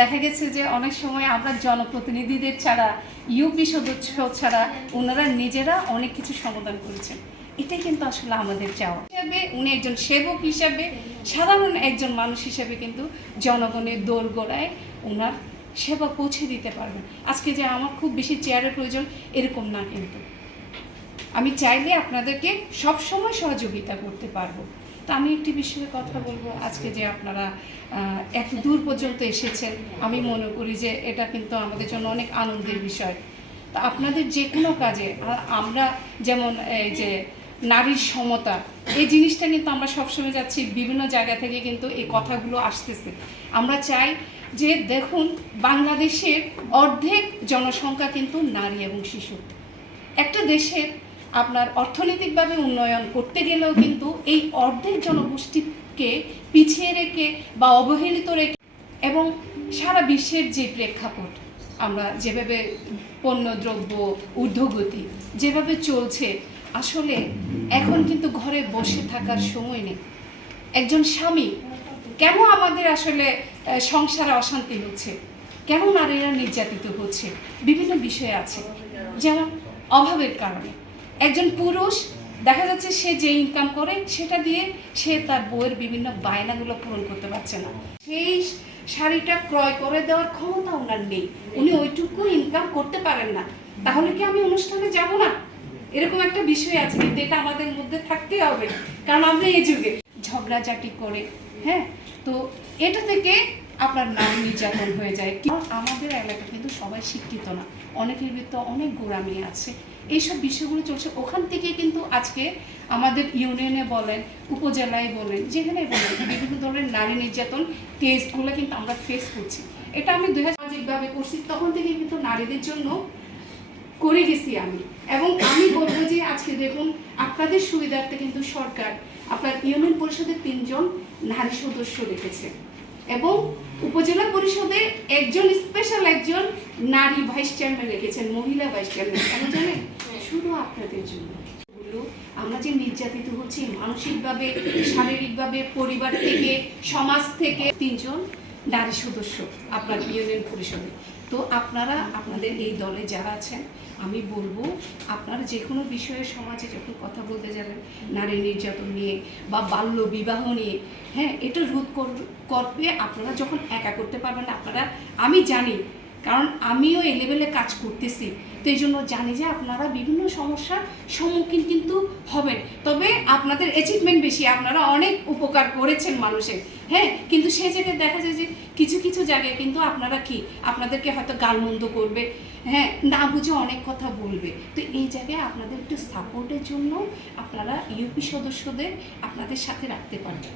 দেখা গেছে যে অনেক সময় আমরা জনপ্রতিনিধিদের ছাড়া ইউপি সদস্য ছাড়া ওনারা নিজেরা অনেক কিছু সমাধান করেছেন। এটাই কিন্তু আসলে আমাদের চাওয়া। হিসাবে উনি একজন সেবক হিসাবে, সাধারণ একজন মানুষ হিসাবে কিন্তু জনগণের দোর গোড়ায় ওনার সেবা পৌঁছে দিতে পারবেন। আজকে যে আমার খুব বেশি চেয়ারের প্রয়োজন, এরকম না কিন্তু। আমি চাইলে আপনাদেরকে সব সময় সহযোগিতা করতে পারব। তো আমি একটি বিষয়ে কথা বলব। আজকে যে আপনারা এত দূর পর্যন্ত এসেছেন, আমি মনে করি যে এটা কিন্তু আমাদের জন্য অনেক আনন্দের বিষয়। তো আপনাদের যে কোনো কাজে আমরা যেমন এই যে নারীর সমতা, এই জিনিসটা কিন্তু আমরা সবসময় যাচ্ছি, বিভিন্ন জায়গা থেকে কিন্তু এই কথাগুলো আসতেছে। আমরা চাই যে দেখুন, বাংলাদেশের অর্ধেক জনসংখ্যা কিন্তু নারী এবং শিশু। একটা দেশের আপনার অর্থনৈতিকভাবে উন্নয়ন করতে গেলেও কিন্তু এই অর্ধেক জনগোষ্ঠীকে পিছিয়ে রেখে বা অবহেলিত রেখে এবং সারা বিশ্বের যে প্রেক্ষাপট, আমরা যেভাবে পণ্যদ্রব্য ঊর্ধ্বগতি যেভাবে চলছে, আসলে এখন কিন্তু ঘরে বসে থাকার সময় নেই। একজন স্বামী, কেন আমাদের আসলে সংসারে অশান্তি হচ্ছে? কেন নারীরা নির্যাতিত হচ্ছে? বিভিন্ন বিষয় আছে, যেমন অভাবের কারণে। একজন পুরুষ, দেখা যাচ্ছে সে যে ইনকাম করে, সেটা দিয়ে সে তার বউয়ের বিভিন্ন বায়নাগুলো পূরণ করতে পারছে না। সেই শাড়িটা ক্রয় করে দেওয়ার ক্ষমতা ওনার নেই। উনি ওইটুকু ইনকাম করতে পারেন না। তাহলে কি আমি অনুষ্ঠানে যাব না? এরকম একটা বিষয় আছে, কিন্তু এটা আমাদের মধ্যে থাকতে হবে। কারণ আমরা এই যুগে ঝগড়াঝাটি করে হ্যাঁ? তো এটা থেকে আপনার নাম নির্যাতন হয়ে যায়। আমাদের এলাকা কিন্তু সবাই শিক্ষিত না। অনেকের ভিতর অনেক গোড়ামি আছে। এইসব বিষয়গুলো চলছে। ওখান থেকে কিন্তু আজকে আমাদের ইউনিয়নে বলেন, উপজেলায় বলেন যেখানে বলেন, বিভিন্ন ধরনের নারী নির্যাতন কেসগুলো কিন্তু আমরা ফেস করছি। এটা আমি দুই সামাজিকভাবে করছি। তখন থেকে কিন্তু নারীদের জন্য করে গেছি আমি। এবং আমি বলব যে আজকে দেখুন, আপনাদের সুবিধার্থে কিন্তু সরকার, আপনার ইউনিয়ন পরিষদের তিনজন নারী সদস্য রেখেছে। এবং উপজেলা পরিষদে একজন স্পেশাল একজন নারী ভাইস চেয়ারম্যান রেখেছেন মহিলা ভাইস চেয়ারম্যান কেন জানেন? শুধু আপনাদের জন্য। আমরা যে নির্যাতিত হচ্ছি মানসিকভাবে শারীরিকভাবে পরিবার থেকে সমাজ থেকে তিনজন নারী সদস্য আপনার ইউনিয়ন পরিষদে। তো আপনারা, আপনাদের এই দলে যারা আছেন, আমি বলব আপনারা যে কোনো বিষয়ে সমাজে যখন কথা বলতে যাবেন, নারী নির্যাতন নিয়ে বা বাল্য বিবাহ নিয়ে হ্যাঁ এটা রোধ কর- করবে আপনারা যখন একা করতে পারবেন আপনারা, আমি জানি কারণ আমিও এই লেভেলে কাজ করতেছি। তো এই জন্য জানি যে আপনারা বিভিন্ন সমস্যার সম্মুখীন কিন্তু হবেন। তবে আপনাদের অ্যাচিভমেন্ট বেশি, আপনারা অনেক উপকার করেছেন মানুষের। হ্যাঁ কিন্তু সে জায়গায় দেখা যায় যে কিছু কিছু জায়গায় কিন্তু আপনারা কি? আপনাদেরকে হয়তো গালমন্দ করবে। হ্যাঁ না বুঝে অনেক কথা বলবে। তো এই জায়গায় আপনাদের একটু সাপোর্টের জন্য আপনারা ইউপি সদস্যদের আপনাদের সাথে রাখতে পারবেন